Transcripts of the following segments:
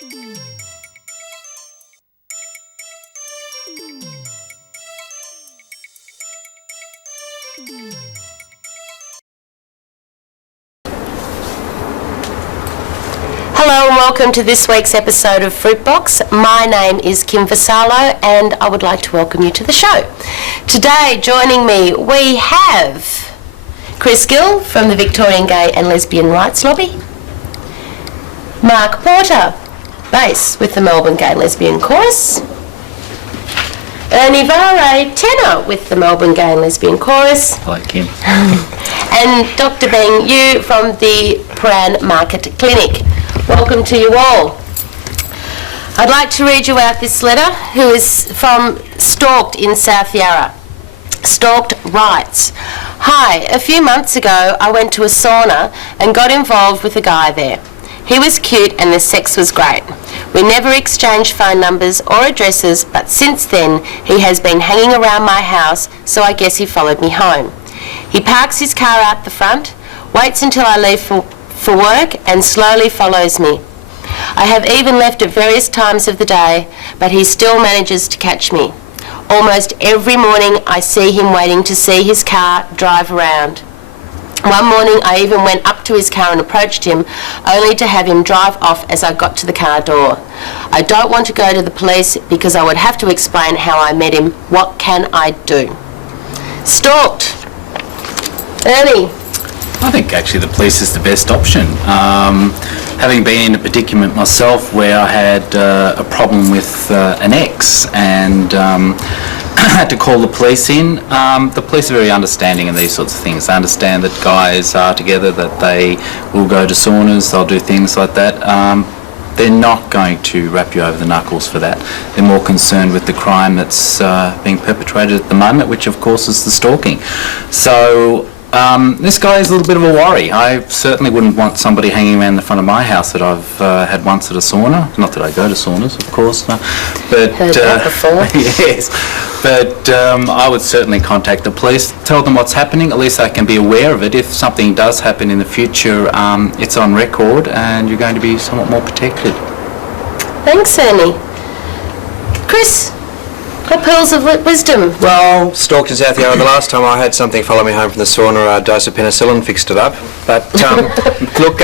Hello and welcome to this week's episode of Fruitbox. My name is Kim Vassallo and I would like to welcome you to the show. Today joining me we have Chris Gill from the Victorian Gay and Lesbian Rights Lobby, Mark Porter, bass with the Melbourne Gay and Lesbian Chorus, Ernie Vare, tenor with the Melbourne Gay and Lesbian Chorus. Hi, Kim. And Dr. Beng Yu from the Prahran Market Clinic. Welcome to you all. I'd like to read you out this letter, who is from Stalked in South Yarra. Stalked writes, "Hi, a few months ago I went to a sauna and got involved with a guy there. He was cute and the sex was great. We never exchanged phone numbers or addresses, but since then he has been hanging around my house, so I guess he followed me home. He parks his car out the front, waits until I leave for work and slowly follows me. I have even left at various times of the day, but he still manages to catch me. Almost every morning I see him waiting to see his car drive around. One morning I even went up to his car and approached him, only to have him drive off as I got to the car door. I don't want to go to the police because I would have to explain how I met him. What can I do?" Stalked. Ernie. I think actually the police is the best option. Having been in a predicament myself where I had a problem with an ex and had to call the police in, the police are very understanding in these sorts of things. They understand that guys are together, that they will go to saunas, they'll do things like that. They're not going to wrap you over the knuckles for that. They're more concerned with the crime that's being perpetrated at the moment, which of course is the stalking. So this guy is a little bit of a worry. I certainly wouldn't want somebody hanging around the front of my house that I've had once at a sauna. Not that I go to saunas, of course, but Heard that before. yes. But I would certainly contact the police, tell them what's happening. At least they can be aware of it. If something does happen in the future, it's on record, and you're going to be somewhat more protected. Thanks, Ernie. Chris, what pearls of wisdom? Well, stalked in South Yarra. The last time I had something follow me home from the sauna, a dose of penicillin fixed it up. But look,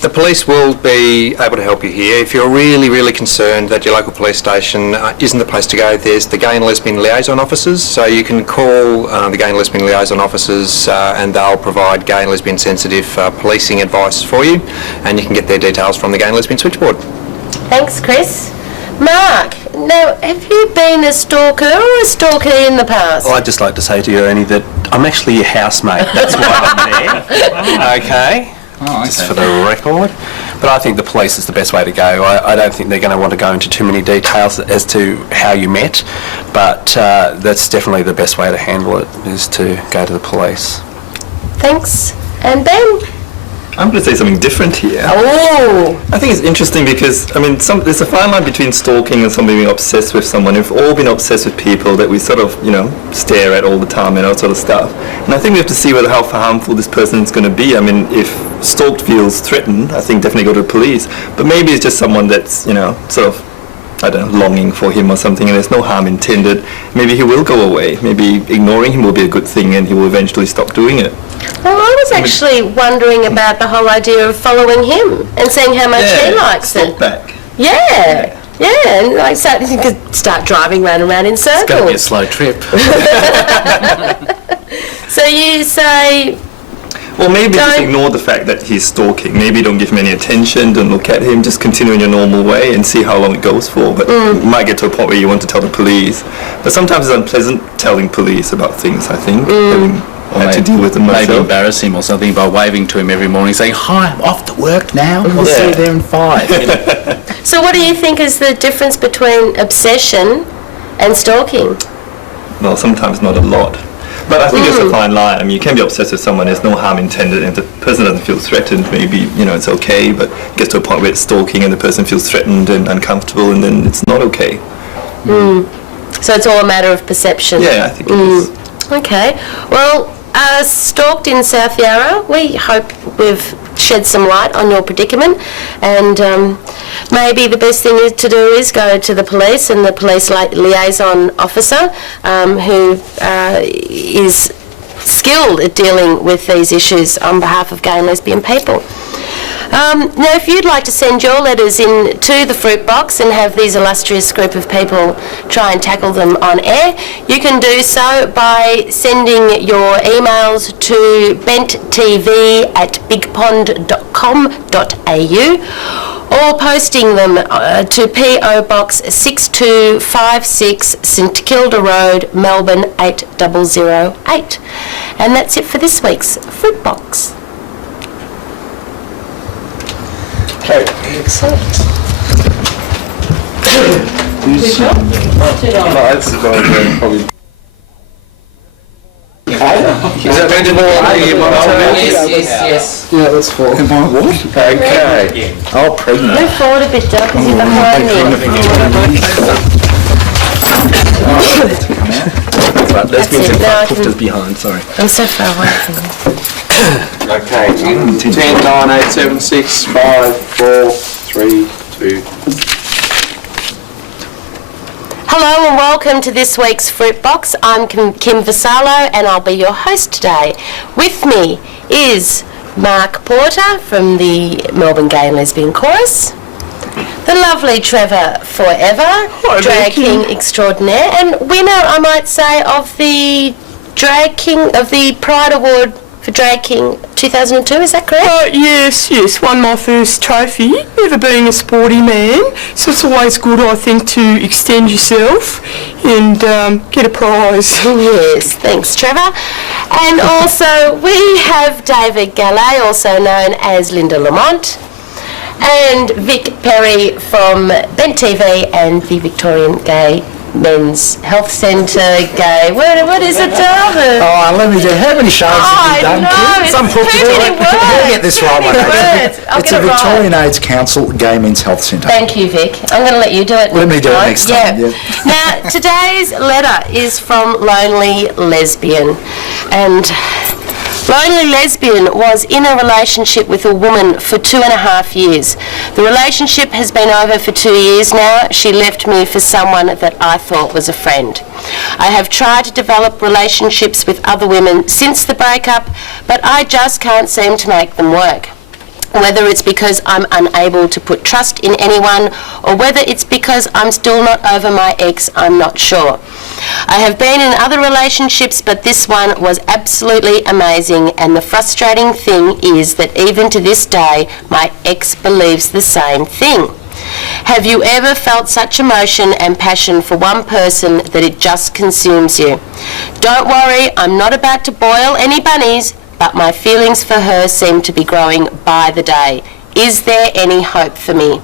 the police will be able to help you here. If you're really, really concerned that your local police station isn't the place to go, there's the Gay and Lesbian Liaison Officers. So you can call the Gay and Lesbian Liaison Officers and they'll provide gay and lesbian sensitive policing advice for you, and you can get their details from the Gay and Lesbian Switchboard. Thanks, Chris. Mark, now, have you been a stalker or a stalkee in the past? Well, I'd just like to say to you, Ernie, that I'm actually your housemate. That's why I'm there. Okay? Just for the record. But I think the police is the best way to go. I don't think they're going to want to go into too many details as to how you met, but that's definitely the best way to handle it, is to go to the police. Thanks. And Ben? I'm going to say something different here. Oh! I think it's interesting because, I mean, there's a fine line between stalking and somebody being obsessed with someone. We've all been obsessed with people that we sort of, stare at all the time and all sort of stuff. And I think we have to see how harmful this person is going to be. I mean, if stalked feels threatened, I think definitely go to the police. But maybe it's just someone that's, sort of, I don't know, longing for him or something, and there's no harm intended. Maybe he will go away. Maybe ignoring him will be a good thing and he will eventually stop doing it. Well, I was actually wondering about the whole idea of following him and seeing how much he likes it. Back. Yeah, and like so you could start driving round and round in circles. It's going to be a slow trip. So you say... Well, maybe just ignore the fact that he's stalking. Maybe don't give him any attention, don't look at him, just continue in your normal way and see how long it goes for. But you might get to a point where you want to tell the police. But sometimes it's unpleasant telling police about things, I think. Had to deal with them myself. Maybe embarrass him or something by waving to him every morning saying, "Hi, I'm off to work now. I'll see you there in 5. So what do you think is the difference between obsession and stalking? Well, sometimes not a lot. But I think it's a fine line. I mean, you can be obsessed with someone, there's no harm intended, and if the person doesn't feel threatened, maybe, it's okay, but it gets to a point where it's stalking and the person feels threatened and uncomfortable, and then it's not okay. So it's all a matter of perception? Yeah, I think it is. Okay. Well, Stalked in South Yarra, we hope we've shed some light on your predicament, and maybe the best thing to do is go to the police and the police liaison officer who is skilled at dealing with these issues on behalf of gay and lesbian people. Now, if you'd like to send your letters in to the Fruit Box and have these illustrious group of people try and tackle them on air, you can do so by sending your emails to benttv@bigpond.com.au or posting them to P.O. Box 6256 St Kilda Road, Melbourne 8008. And that's it for this week's Fruit Box. Okay, excellent. Is that meant to be Yes. Yeah, that's four. Am I what? Okay. Oh, pregnant. Move forward a bit, Doug, because you're behind me. Right, That's it. Now I put can- us behind, sorry. I'm so far away from you. Okay, 10, 9, 8, 7, 6, 5, 4, 3, 2. Hello and welcome to this week's Fruit Box. I'm Kim Vassallo and I'll be your host today. With me is Mark Porter from the Melbourne Gay and Lesbian Chorus, the lovely Trevor Forever, Drag King Extraordinaire, and winner, I might say, of the Drag King, of the Pride Award for Drag King 2002, is that correct? Yes, won my first trophy, never being a sporty man, so it's always good, I think, to extend yourself and get a prize. Yes, thanks Trevor. And also we have David Gallet, also known as Linda Lamont, and Vic Perry from Bent TV and the Victorian Gay Men's Health Centre Gay. What is it, David? Oh, let me do. How many shows have you done, no, Kim? it's Some put too to do many it. words. We'll get this right one. Too many words. I'll It's get a it right. Victorian AIDS Council Gay Men's Health Centre. Thank you, Vic. I'm going to let you do it. Let me do it next time, yeah. Now, today's letter is from Lonely Lesbian, and Lonely Lesbian was in a relationship with a woman for 2.5 years. The relationship has been over for 2 years now. She left me for someone that I thought was a friend. I have tried to develop relationships with other women since the breakup, but I just can't seem to make them work. Whether it's because I'm unable to put trust in anyone or whether it's because I'm still not over my ex, I'm not sure. I have been in other relationships, but this one was absolutely amazing, and the frustrating thing is that even to this day, my ex believes the same thing. Have you ever felt such emotion and passion for one person that it just consumes you? Don't worry, I'm not about to boil any bunnies, but my feelings for her seem to be growing by the day. Is there any hope for me?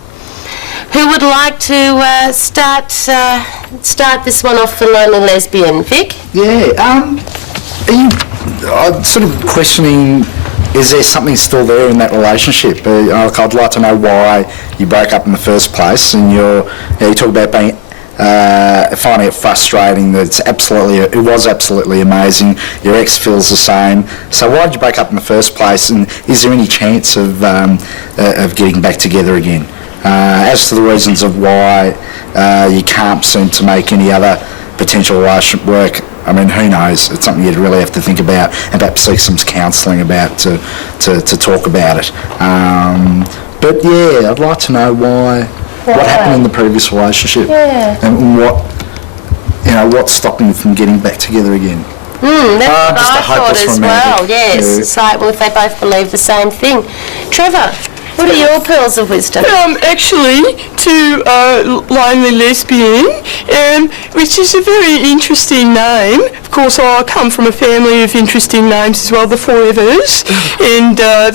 Who would like to start this one off for Lonely Lesbian? Vic? Yeah. I'm sort of questioning, is there something still there in that relationship? I'd like to know why you broke up in the first place, and you talk about being finding it frustrating that it was absolutely amazing. Your ex feels the same. So why did you break up in the first place? And is there any chance of getting back together again? As to the reasons of why you can't seem to make any other potential relationship work, I mean, who knows? It's something you'd really have to think about and perhaps seek some counselling about to talk about it. But yeah, I'd like to know what happened in the previous relationship, and what's stopping you from getting back together again. That's what just a I thought hopeless as romantic. well, yes. Yeah. It's like, well, if they both believe the same thing. Trevor, what are your pearls of wisdom? Actually, to Lonely Lesbian, which is a very interesting name. Of course, I come from a family of interesting names as well, the Forevers, and I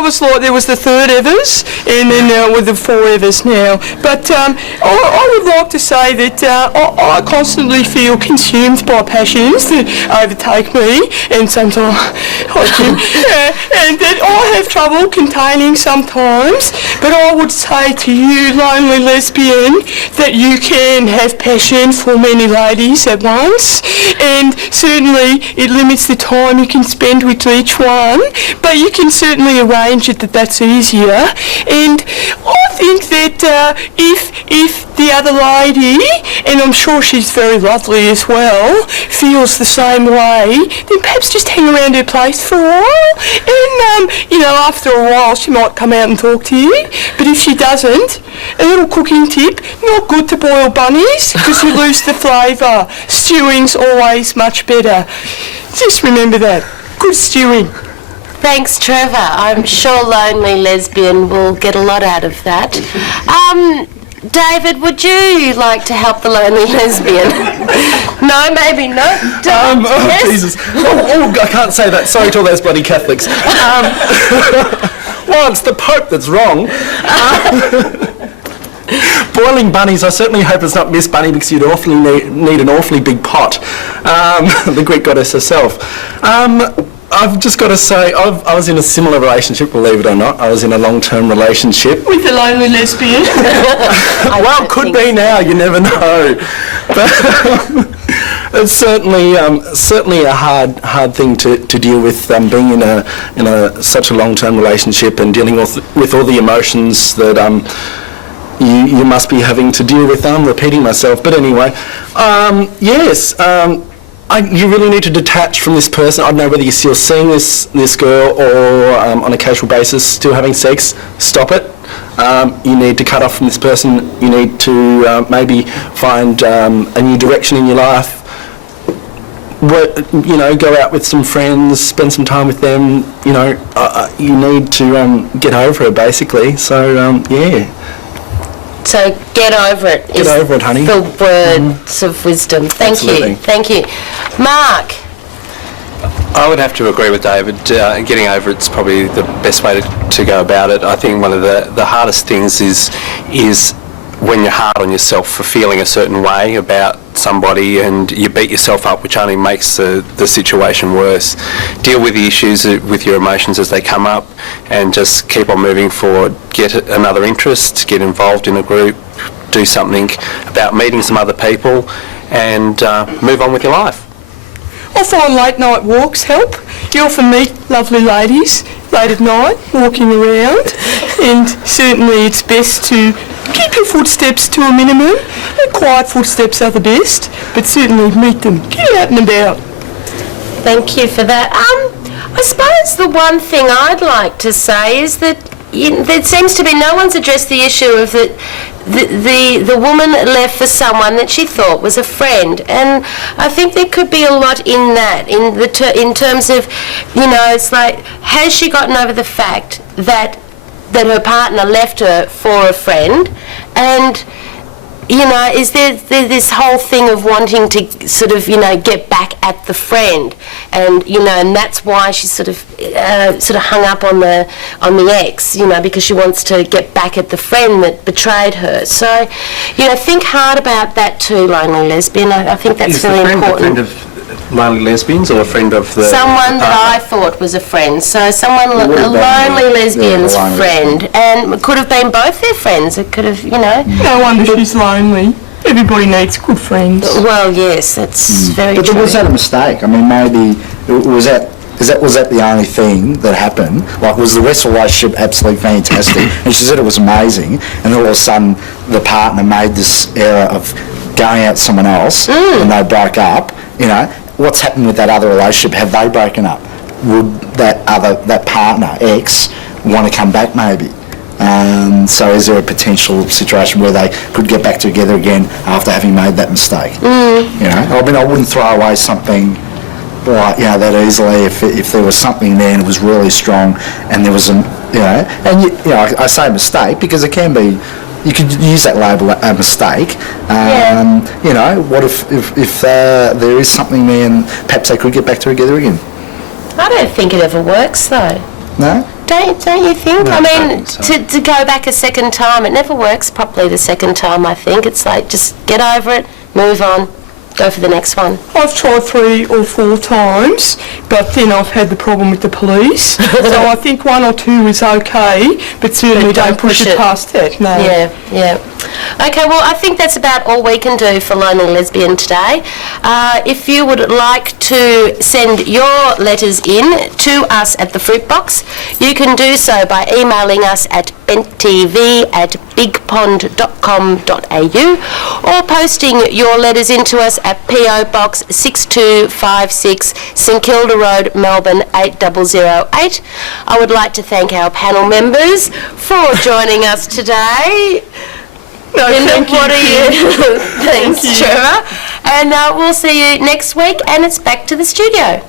was like, there was the Third Evers, and then with the Forevers now. But I would like to say that I constantly feel consumed by passions that overtake me, and sometimes Yeah, and that I have trouble containing sometimes, but I would say to you, lonely lesbian, that you can have passion for many ladies at once, and certainly it limits the time you can spend with each one, but you can certainly arrange it that that's easier. And I think that if the other lady, and I'm sure she's very lovely as well, feels the same way, then perhaps just hang around her place for a while, and after a while she might come out and talk to you. But if she doesn't, a little cooking tip: not good to boil bunnies because you lose the flavour. Stewing's always much better. Just remember that. Good stewing. Thanks, Trevor. I'm sure Lonely Lesbian will get a lot out of that. David, would you like to help the lonely lesbian? No, maybe not. Yes? Jesus. I can't say that. Sorry to all those bloody Catholics. Well, it's the Pope that's wrong. Boiling bunnies, I certainly hope it's not Miss Bunny, because you'd awfully need an awfully big pot. The Greek goddess herself. I've just got to say, I was in a similar relationship, believe it or not. I was in a long-term relationship. With a lonely lesbian? Well, could be now, you never know. But it's certainly a hard thing to deal with, being in such a long-term relationship and dealing with all the emotions that you must be having to deal with. I'm repeating myself, but anyway, yes. You really need to detach from this person. I don't know whether you're still seeing this girl or on a casual basis still having sex. Stop it. You need to cut off from this person. You need to maybe find a new direction in your life. Go out with some friends, spend some time with them. You need to get over it, basically. So, yeah. So get over it. Get over it, honey. The words of wisdom. Thank you. Thank you. Mark? I would have to agree with David. Getting over it's probably the best way to go about it. I think one of the hardest things is when you're hard on yourself for feeling a certain way about somebody and you beat yourself up, which only makes the situation worse. Deal with the issues with your emotions as they come up and just keep on moving forward. Get another interest, get involved in a group, do something about meeting some other people and move on with your life. I find late night walks help. You often meet lovely ladies late at night walking around, and certainly it's best to keep your footsteps to a minimum. Quiet footsteps are the best, but certainly meet them. Get out and about. Thank you for that. I suppose the one thing I'd like to say is that there seems to be no one's addressed the issue of that the woman left for someone that she thought was a friend, and I think there could be a lot in that, in terms of, it's like, has she gotten over the fact that her partner left her for a friend, and is there this whole thing of wanting to sort of, get back at the friend, and and that's why she's sort of hung up on the ex, because she wants to get back at the friend that betrayed her. So, think hard about that too, lonely lesbian. I think that's really important. Is the friend a friend of lonely lesbians or a friend of the someone that I thought was a friend. So someone, a lonely lesbian's friend, and it could have been both their friends. It could have, No wonder she's lonely. Everybody needs good friends. Well, yes, that's very true. But was that a mistake? I mean, maybe was that the only thing that happened? Like, was the rest of the relationship absolutely fantastic? And she said it was amazing, and then all of a sudden the partner made this error of going out with someone else, and they broke up. What's happened with that other relationship? Have they broken up? Would that partner, ex, want to come back maybe? So is there a potential situation where they could get back together again after having made that mistake? I mean, I wouldn't throw away something like, that easily if there was something there and it was really strong and there was I say mistake because it can be, you could use that label a mistake. What if there is something there and perhaps they could get back together again? I don't think it ever works though. No? Don't you think? No, I mean, so. to go back a second time, it never works properly the second time, I think. It's like, just get over it, move on, go for the next one? I've tried 3 or 4 times, but then I've had the problem with the police. So I think 1 or 2 is okay, but certainly But don't push it past that, no. Yeah. Okay, well, I think that's about all we can do for Lonely Lesbian today. If you would like to send your letters in to us at the Fruit Box, you can do so by emailing us at benttv@bigpond.com.au or posting your letters into us at PO Box 6256 St Kilda Road, Melbourne 8008. I would like to thank our panel members for joining us today. No, thank you. What are you? Thanks, Trevor. And we'll see you next week, and it's back to the studio.